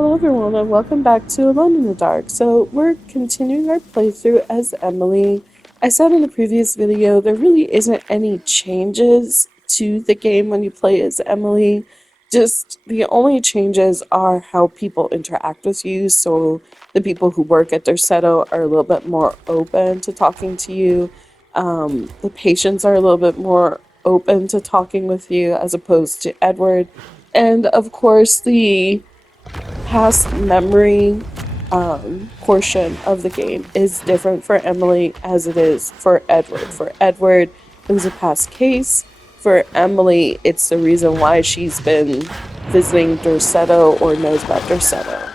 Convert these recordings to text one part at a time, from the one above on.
Hello everyone and welcome back to Alone in the Dark. So we're continuing our playthrough as Emily. I said in the previous video there really isn't any changes to the game when you play as Emily. Just the only changes are how people interact with you. So the people who work at Derceto are a little bit more open to talking to you. The patients are a little bit more open to talking with you as opposed to Edward. And of course the past memory portion of the game is different for Emily as it is for Edward. For Edward, it was a past case. For Emily, it's the reason why she's been visiting Derceto or knows about Derceto.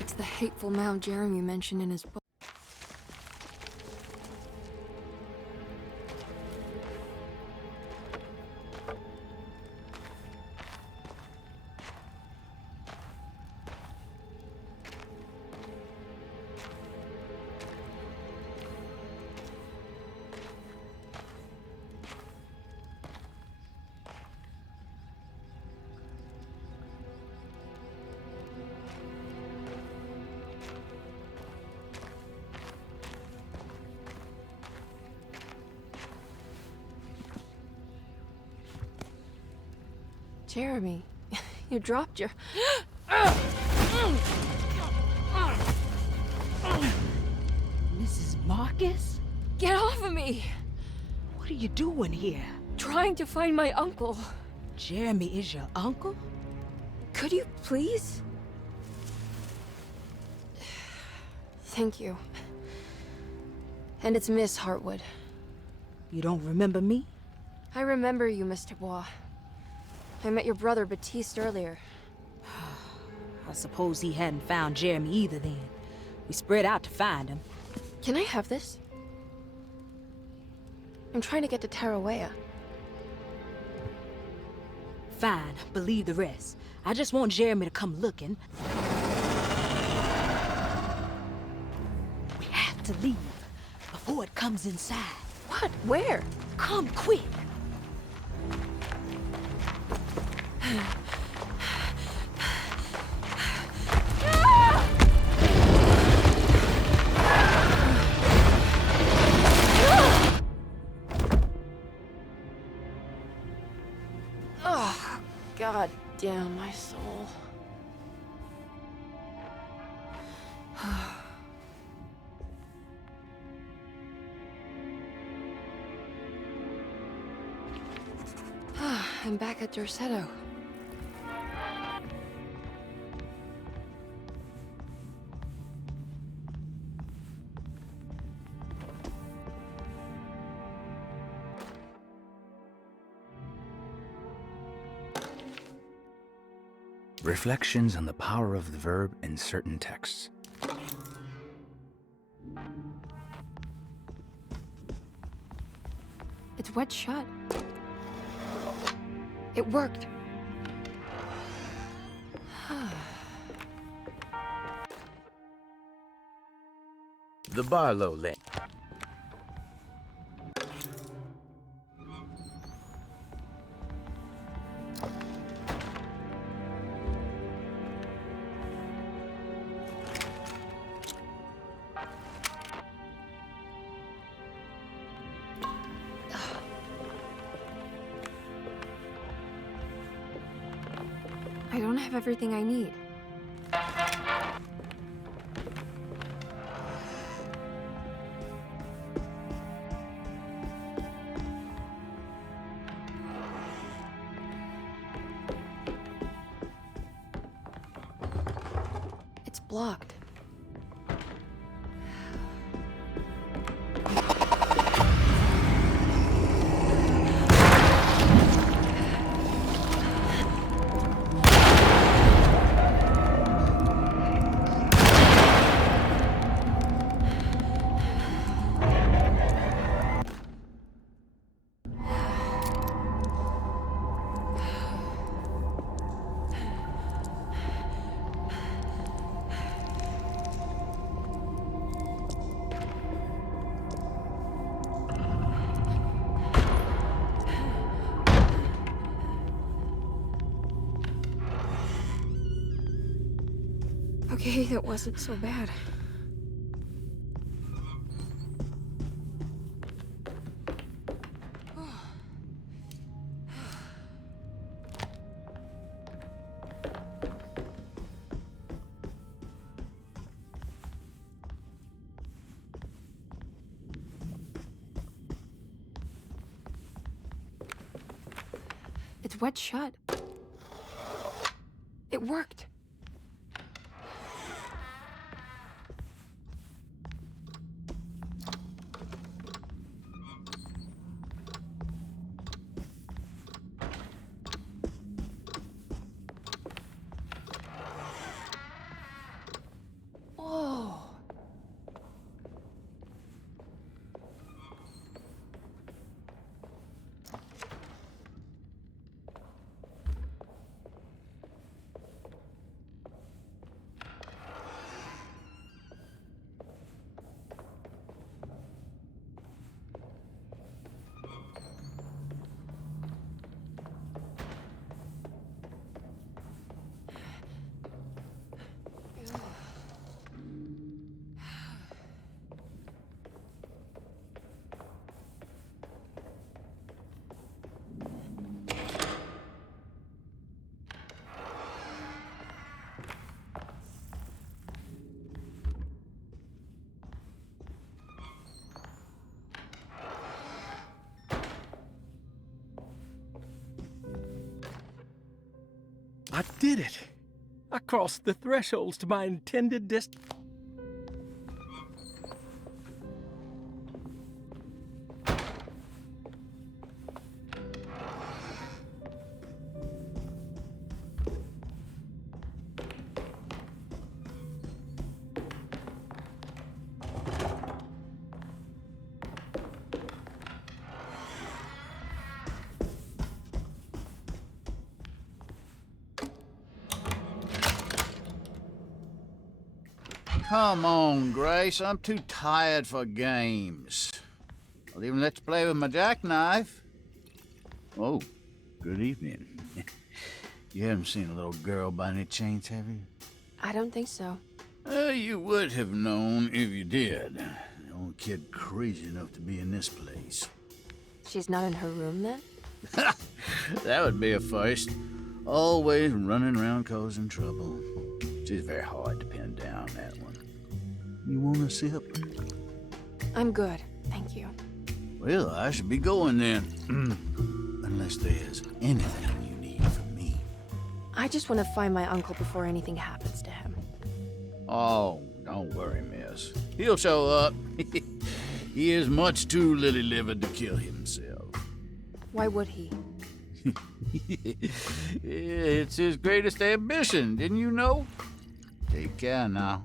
It's the hateful Mount Jeremy mentioned in his book. Jeremy, you dropped your... Mrs. Marcus? Get off of me! What are you doing here? Trying to find my uncle. Jeremy is your uncle? Could you please? Thank you. And it's Miss Hartwood. You don't remember me? I remember you, Mr. Bois. I met your brother Baptiste earlier. I suppose he hadn't found Jeremy either then. We spread out to find him. Can I have this? I'm trying to get to Tarawea. Fine, believe the rest. I just want Jeremy to come looking. We have to leave before it comes inside. What? Where? Come quick! Oh, God damn my soul. I'm back at Derceto. Reflections on the power of the verb in certain texts. It's wet shut. It worked. The Barlow link. I don't have everything I need. It's blocked. Okay, that wasn't so bad. It's wet shut. It worked. Whoa. I did it! I crossed the thresholds to my intended destination. Come on, Grace. I'm too tired for games. I'll even let you play with my jackknife. Oh, good evening. You haven't seen a little girl by any chance, have you? I don't think so. You would have known if you did. The only kid crazy enough to be in this place. She's not in her room then? That would be a first. Always running around causing trouble. She's very hard to pin down, that one. You want a sip? I'm good, thank you. Well, I should be going then. Unless there's anything you need from me. I just want to find my uncle before anything happens to him. Oh, don't worry, miss. He'll show up. He is much too lily-livered to kill himself. Why would he? It's his greatest ambition, didn't you know? Take care now.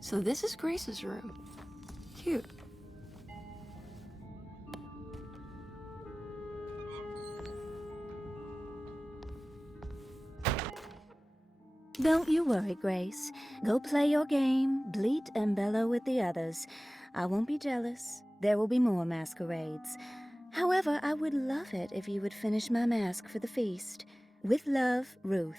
So this is Grace's room. Cute. Don't you worry, Grace. Go play your game, bleat and bellow with the others. I won't be jealous. There will be more masquerades. However, I would love it if you would finish my mask for the feast. With love, Ruth.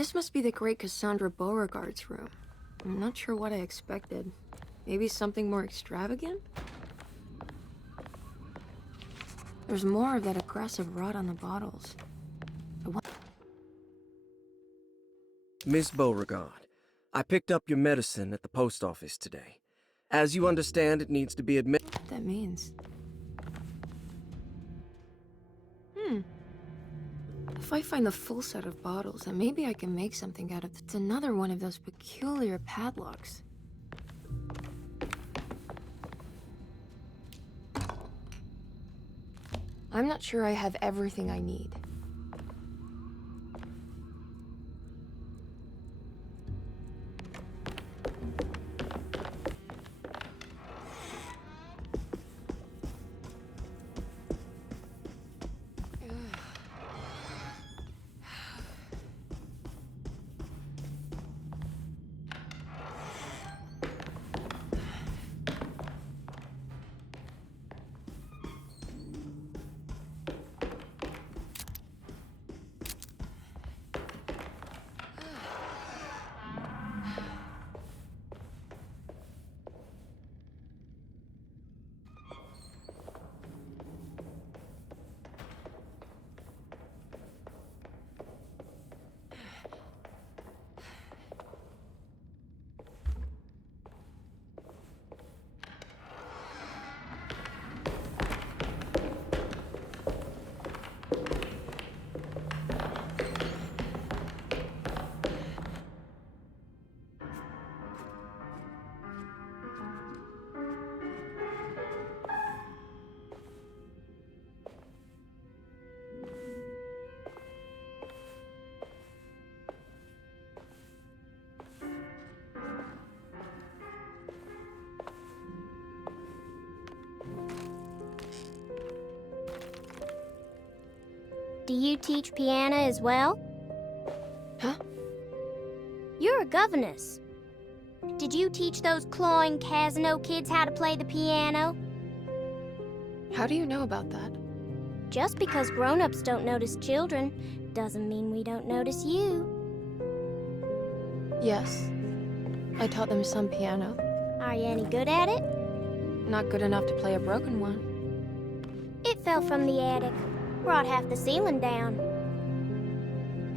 This must be the great Cassandra Beauregard's room. I'm not sure what I expected. Maybe something more extravagant? There's more of that aggressive rot on the bottles. Miss Beauregard, I picked up your medicine at the post office today. As you understand, it needs to be admitted. What that means. If I find the full set of bottles, then maybe I can make something out of it. It's another one of those peculiar padlocks. I'm not sure I have everything I need. Do you teach piano as well? Huh? You're a governess. Did you teach those clawing Casino kids how to play the piano? How do you know about that? Just because grown-ups don't notice children doesn't mean we don't notice you. Yes. I taught them some piano. Are you any good at it? Not good enough to play a broken one. It fell from the attic. Brought half the ceiling down.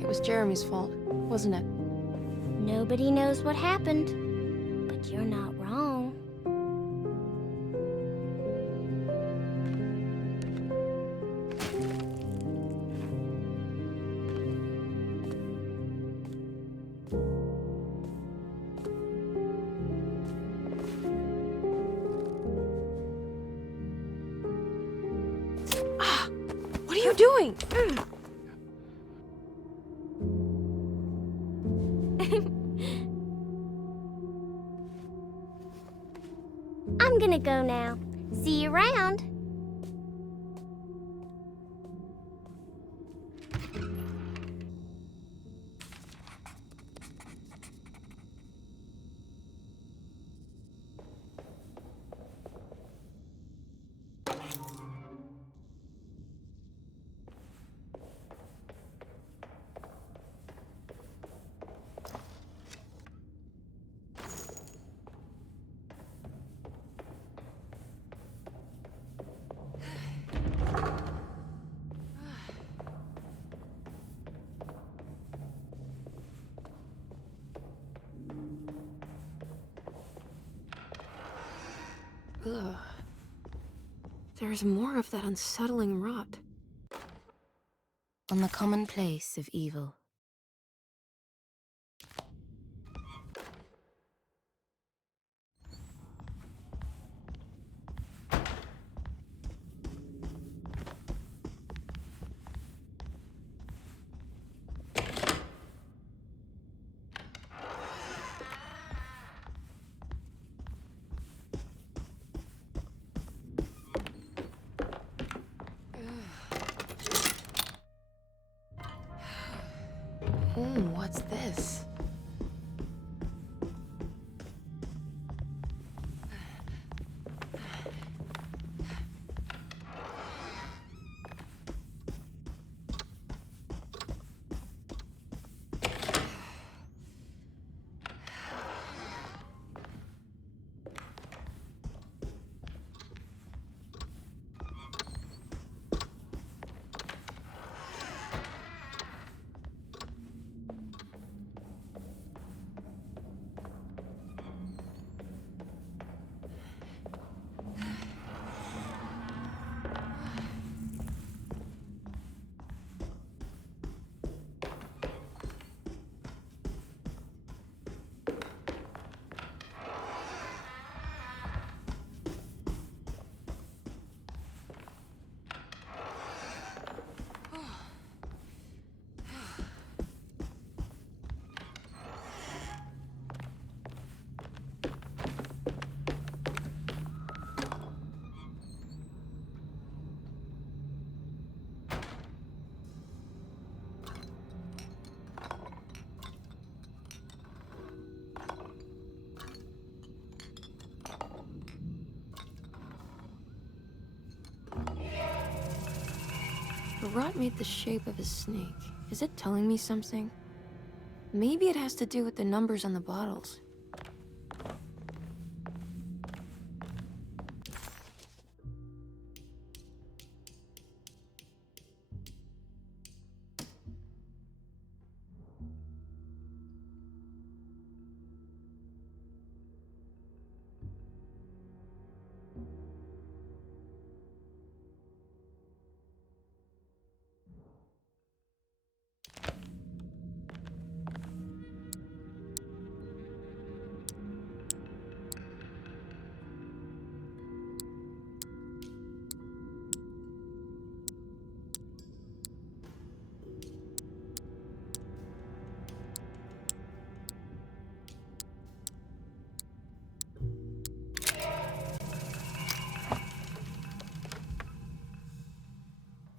It was Jeremy's fault, wasn't it? Nobody knows what happened, but you're not wrong. What are you doing? I'm gonna go now. See you around. Ugh. There's more of that unsettling rot. On the commonplace of evil. What's this? rot made the shape of a snake. Is it telling me something? Maybe it has to do with the numbers on the bottles.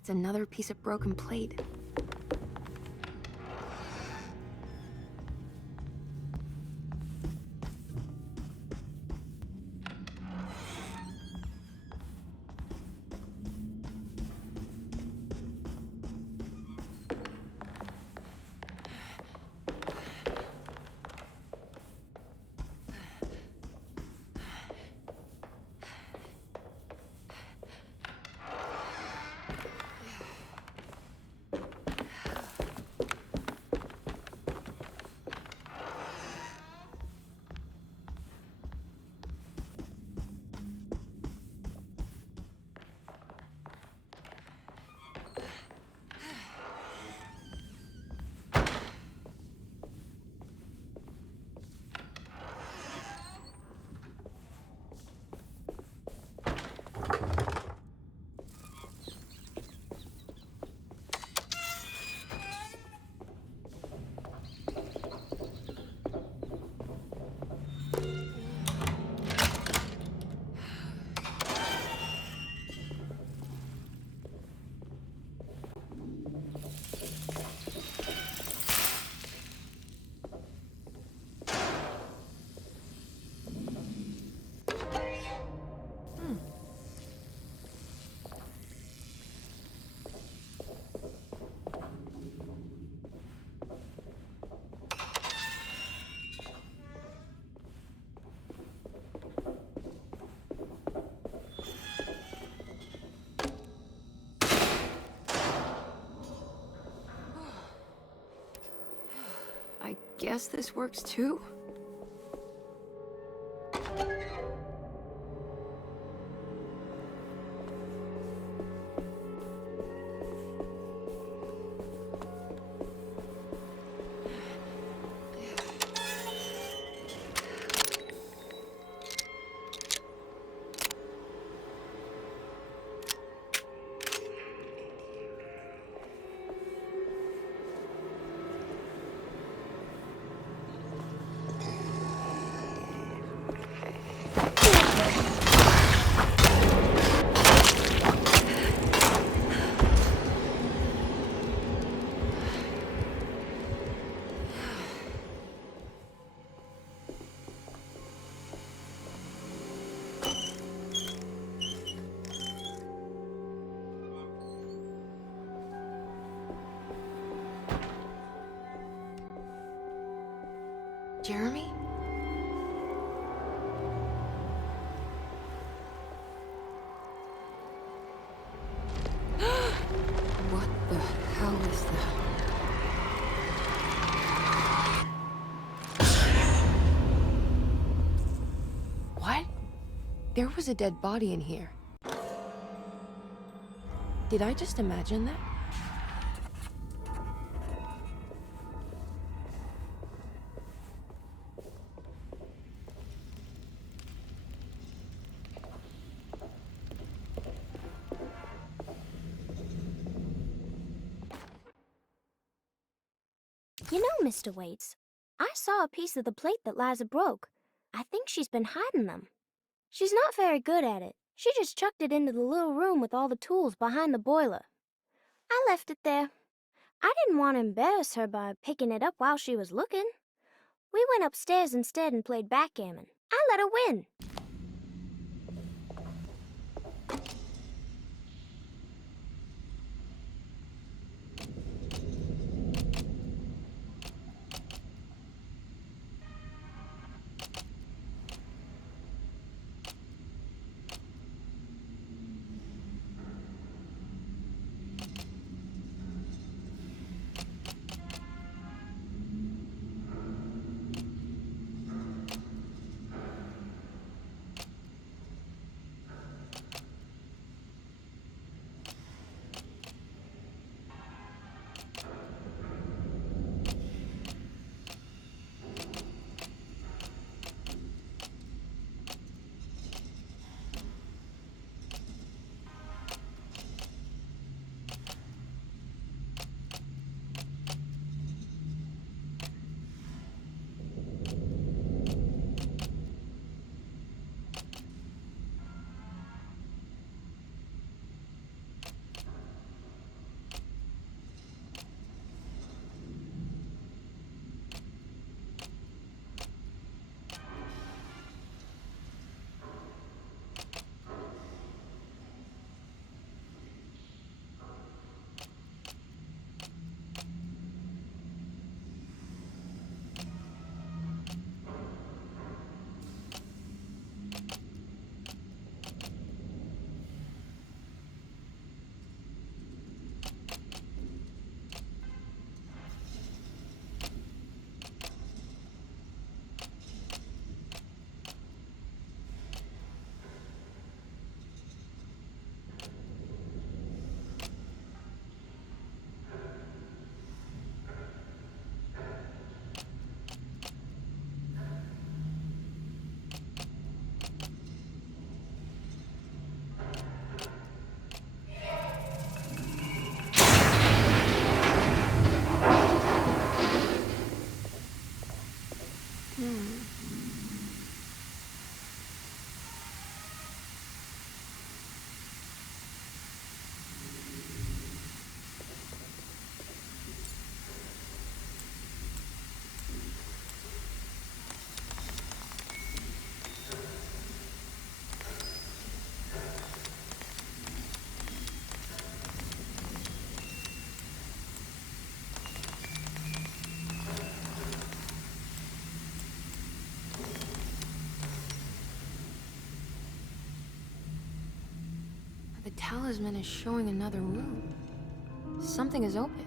It's another piece of broken plate. I guess this works too? Jeremy? What the hell is that? What? There was a dead body in here. Did I just imagine that? You know, Mr. Waits, I saw a piece of the plate that Liza broke. I think she's been hiding them. She's not very good at it. She just chucked it into the little room with all the tools behind the boiler. I left it there. I didn't want to embarrass her by picking it up while she was looking. We went upstairs instead and played backgammon. I let her win. The talisman is showing another room. Something is open.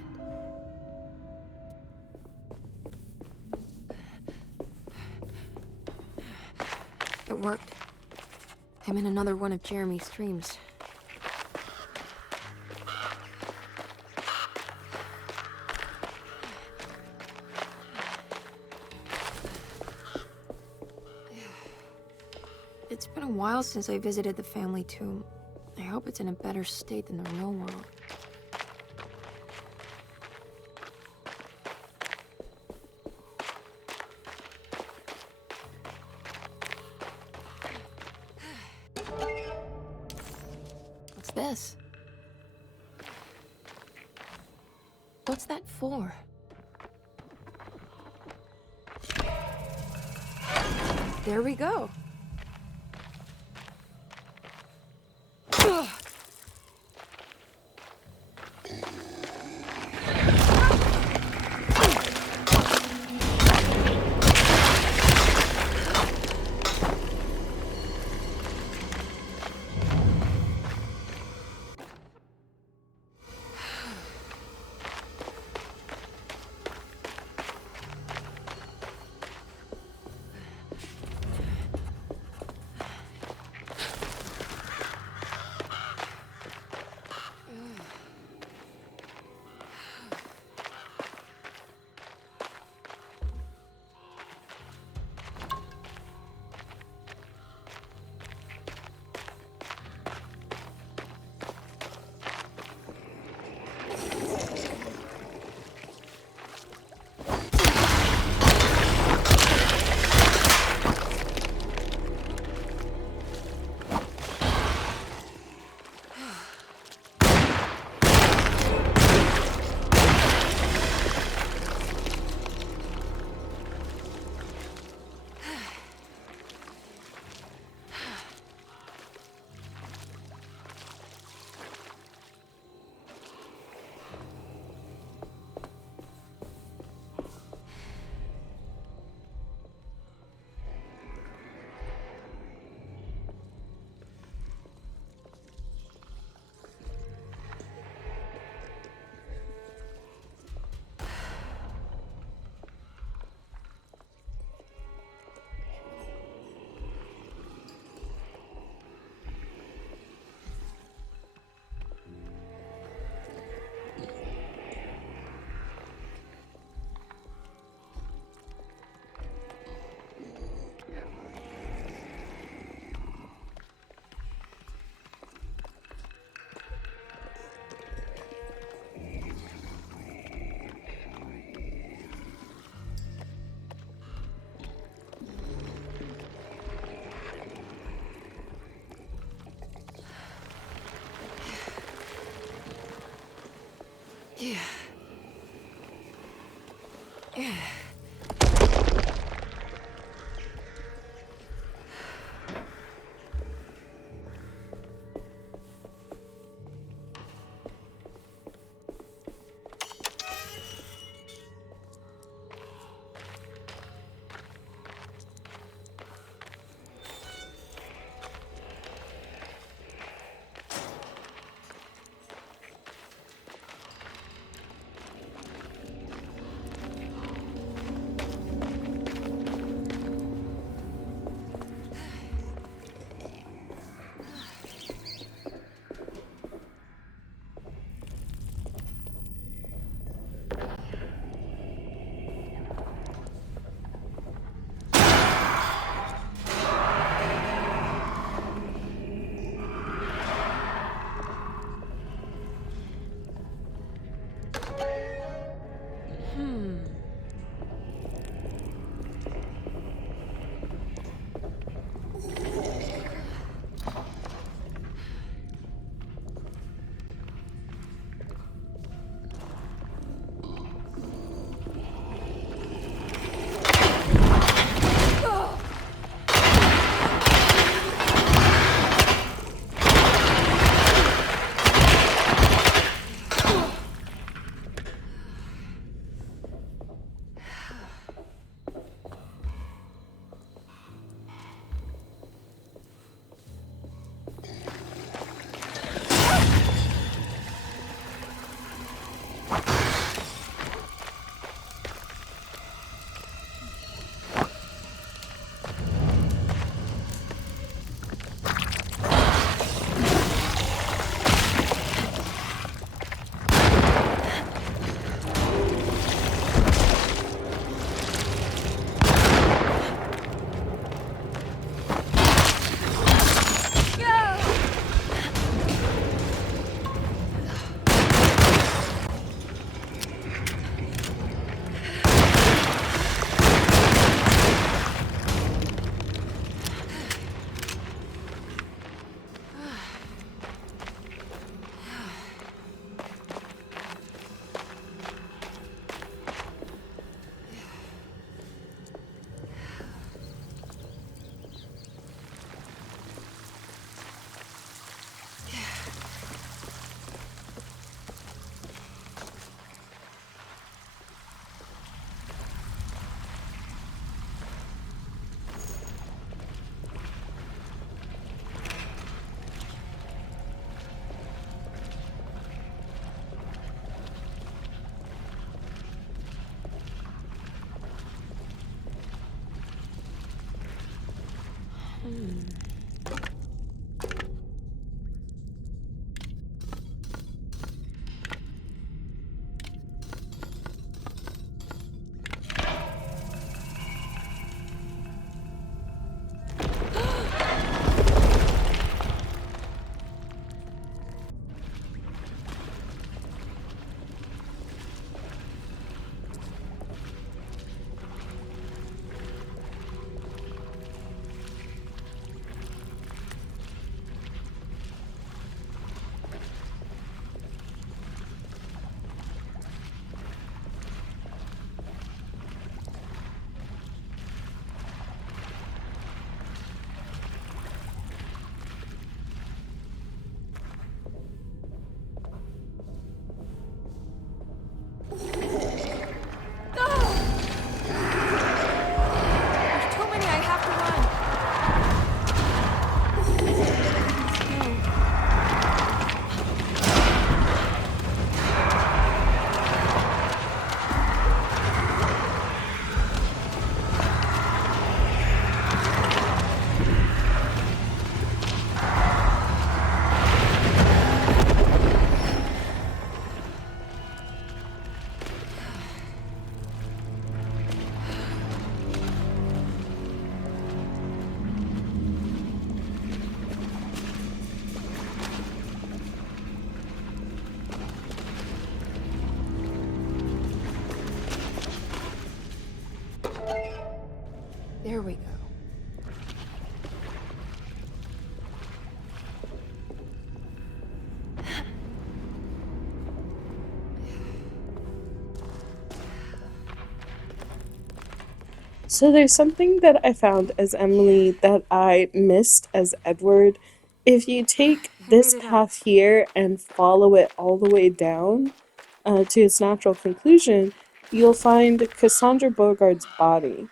It worked. I'm in another one of Jeremy's dreams. It's been a while since I visited the family tomb. I hope it's in a better state than the real world. What's this? What's that for? There we go. There's too many, I have to run. There we go. So there's something that I found as Emily that I missed as Edward. If you take I made this it up. path here and follow it all the way down to its natural conclusion, you'll find Cassandra Bogart's body.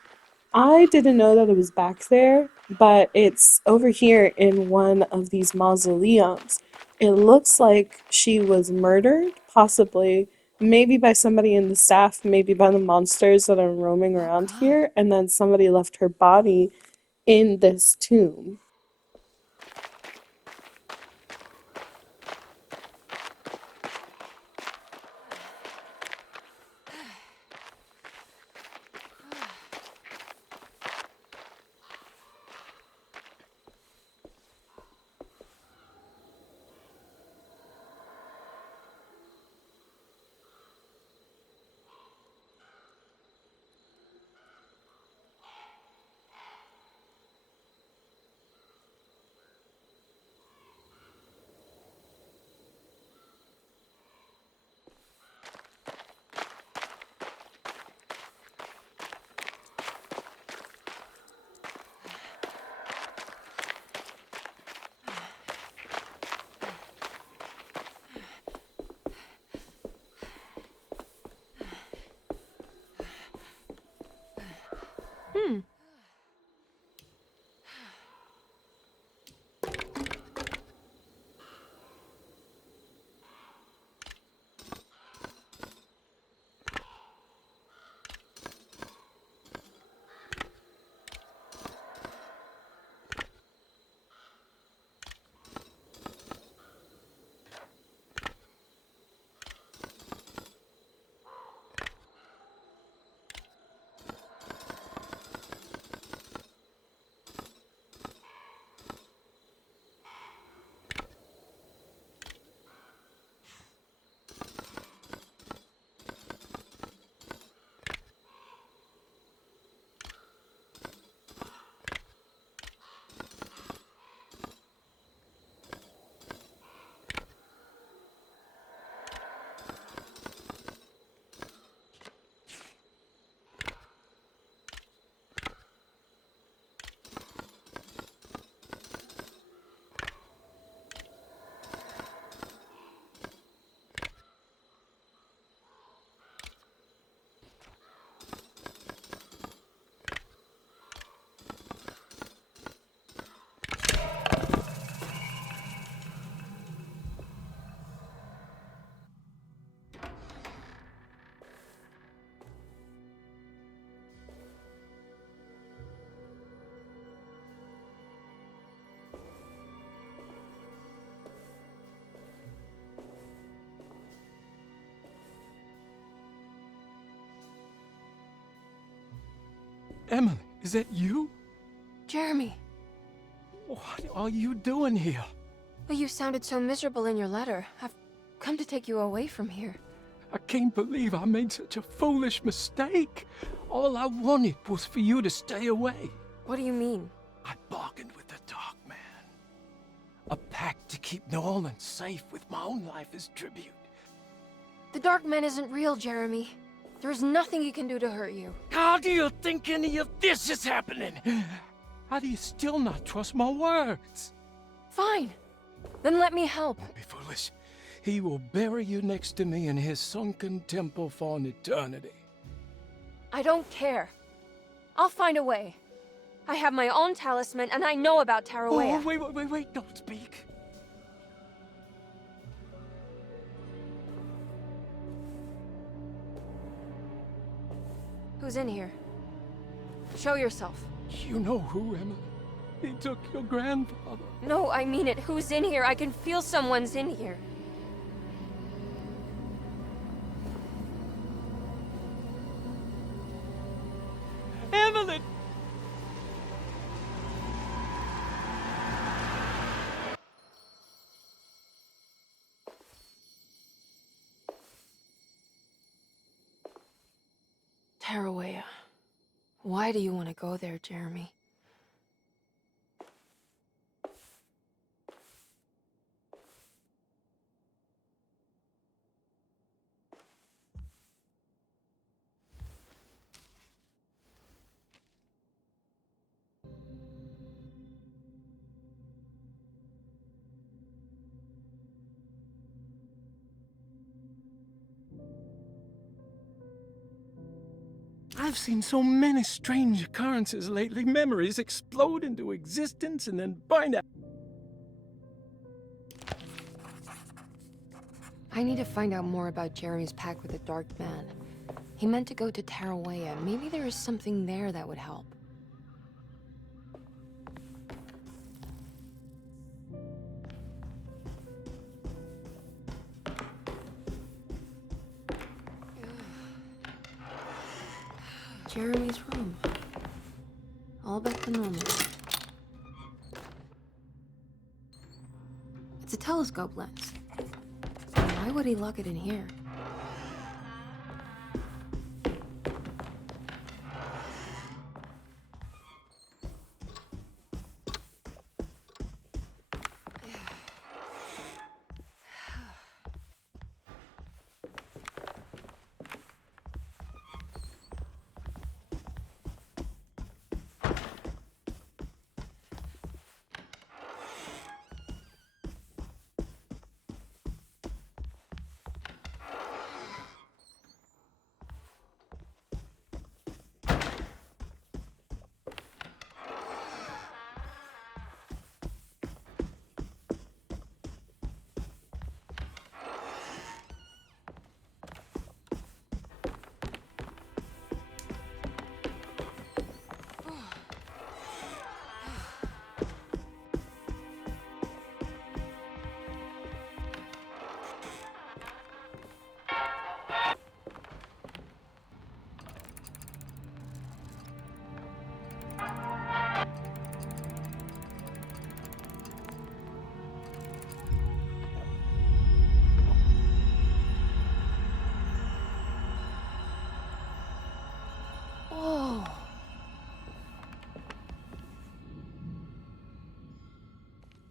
I didn't know that it was back there, but it's over here in one of these mausoleums. It looks like she was murdered, possibly, maybe by somebody in the staff, maybe by the monsters that are roaming Oh around god. here, and then somebody left her body in this tomb. Emily, is that you? Jeremy, What are you doing here? but you sounded so miserable in your letter. I've come to take you away from here. I can't believe I made such a foolish mistake. All I wanted was for you to stay away. What do you mean? I bargained with the Dark Man. A pact to keep New Orleans safe with my own life as tribute. The Dark Man isn't real, Jeremy. There is nothing he can do to hurt you. How do you think any of this is happening? How do you still not trust my words? Fine. Then let me help. Don't be foolish. He will bury you next to me in his sunken temple for an eternity. I don't care. I'll find a way. I have my own talisman, and I know about Tarawea. Oh, wait, don't speak. Who's in here? Show yourself. You know who, Emily? He took your grandfather. No, I mean it. Who's in here? I can feel someone's in here. Emily! Tarawea. Why do you want to go there, Jeremy? I've seen so many strange occurrences lately. Memories explode into existence and then burn out. I need to find out more about Jeremy's pact with the Dark Man. He meant to go to Tarawea. Maybe there is something there that would help. Jeremy's room. All back to normal. It's a telescope lens. Why would he lock it in here?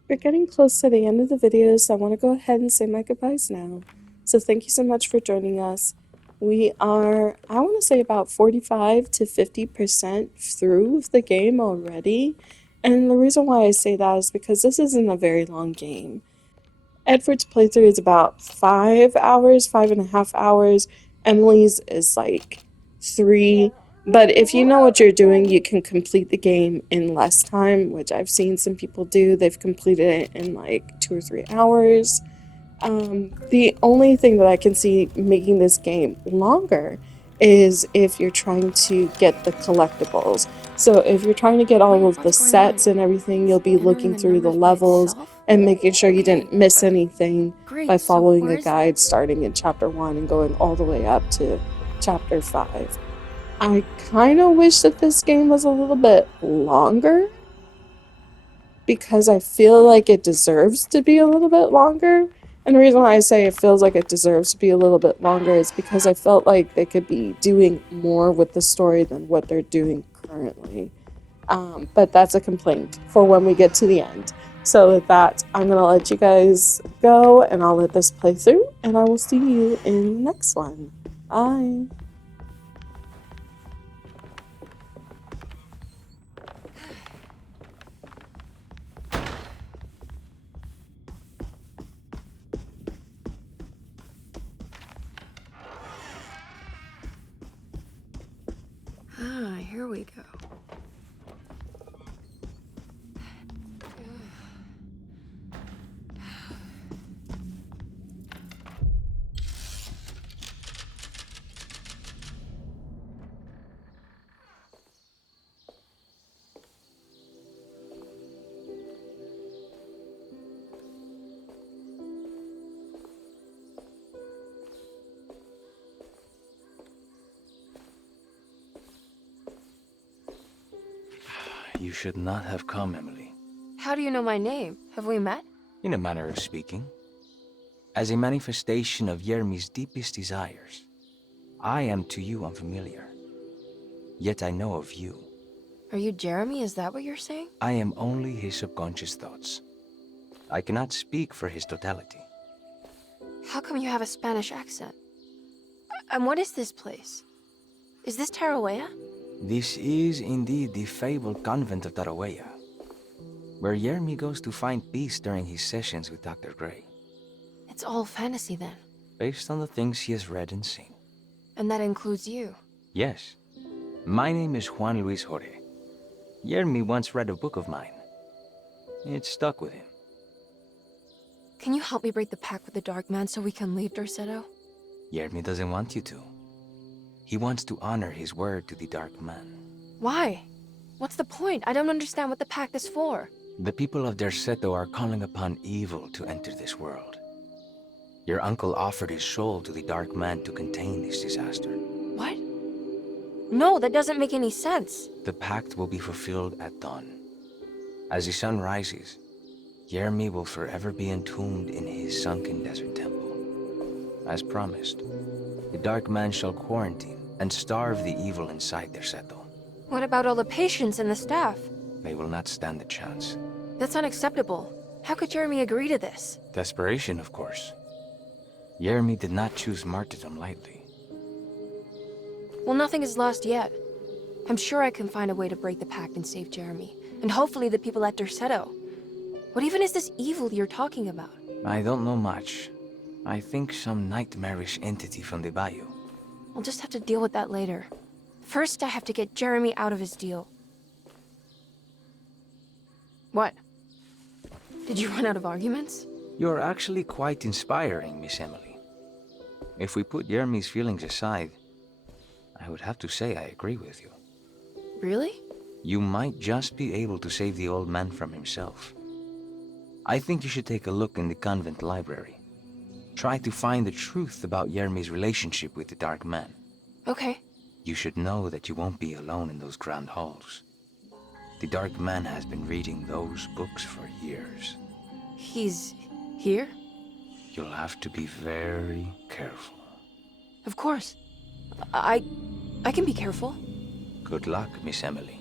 We're getting close to the end of the video, so I want to go ahead and say my goodbyes now. So thank you so much for joining us. We are, I want to say, about 45 to 50% through the game already. And the reason why I say that is because this isn't a very long game. Edward's playthrough is about 5 hours, 5.5 hours. Emily's is like 3. But if you know what you're doing, you can complete the game in less time, which I've seen some people do. They've completed it in like 2 or 3 hours. The only thing that I can see making this game longer is if you're trying to get the collectibles. So if you're trying to get all of the sets and everything, you'll be looking through the levels and making sure you didn't miss anything by following the guide starting in chapter 1 and going all the way up to chapter 5. I kind of wish that this game was a little bit longer because I feel like it deserves to be a little bit longer. And the reason why I say it feels like it deserves to be a little bit longer is because I felt like they could be doing more with the story than what they're doing currently. But that's a complaint for when we get to the end. So with that, I'm going to let you guys go and I'll let this play through and I will see you in the next one. Bye. Ah, here we go. You should not have come, Emily. How do you know my name? Have we met? In a manner of speaking. As a manifestation of Yermi's deepest desires, I am to you unfamiliar. Yet I know of you. Are you Jeremy? Is that what you're saying? I am only his subconscious thoughts. I cannot speak for his totality. How come you have a Spanish accent? And what is this place? Is this Tarawea? This is indeed the fabled convent of Tarawea, where Yermi goes to find peace during his sessions with Dr. Gray. It's all fantasy then. Based on the things he has read and seen. And that includes you. Yes. My name is Juan Luis Jorge. Yermi once read a book of mine. It stuck with him. Can you help me break the pact with the Dark Man so we can leave Dorsetto? Yermi doesn't want you to. He wants to honor his word to the Dark Man. Why? What's the point? I don't understand what the pact is for. The people of Dorsetto are calling upon evil to enter this world. Your uncle offered his soul to the Dark Man to contain this disaster. What? No, that doesn't make any sense. The pact will be fulfilled at dawn. As the sun rises, Yermi will forever be entombed in his sunken desert temple. As promised, the Dark Man shall quarantine and starve the evil inside Dorsetto. What about all the patients and the staff? They will not stand a chance. That's unacceptable. How could Jeremy agree to this? Desperation, of course. Yermi did not choose martyrdom lightly. Well, nothing is lost yet. I'm sure I can find a way to break the pact and save Jeremy. And hopefully the people at Dorsetto. What even is this evil you're talking about? I don't know much. I think some nightmarish entity from the bayou. I'll just have to deal with that later. First, I have to get Jeremy out of his deal. What? Did you run out of arguments? You're actually quite inspiring, Miss Emily. If we put Yermi's feelings aside, I would have to say I agree with you. Really? You might just be able to save the old man from himself. I think you should take a look in the convent library. Try to find the truth about Yermi's relationship with the Dark Man. Okay. You should know that you won't be alone in those grand halls. The Dark Man has been reading those books for years. He's here? You'll have to be very careful. Of course. I can be careful. Good luck, Miss Emily.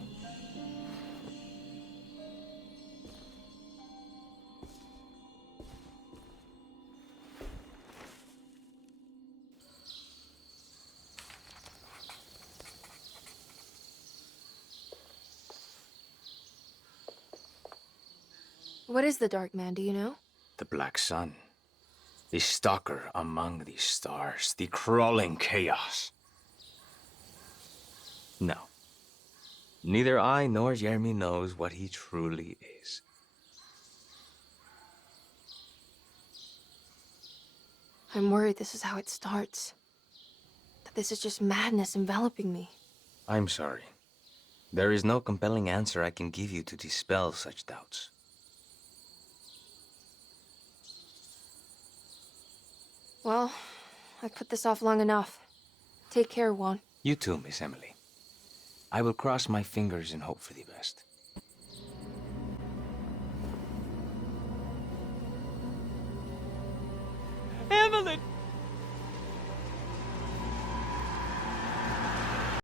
What is the Dark Man, do you know? The Black Sun. The stalker among the stars. The crawling chaos. No. Neither I nor Jeremy knows what he truly is. I'm worried this is how it starts. That this is just madness enveloping me. I'm sorry. There is no compelling answer I can give you to dispel such doubts. Well, I've put this off long enough. Take care, Juan. You too, Miss Emily. I will cross my fingers and hope for the best. Evelyn!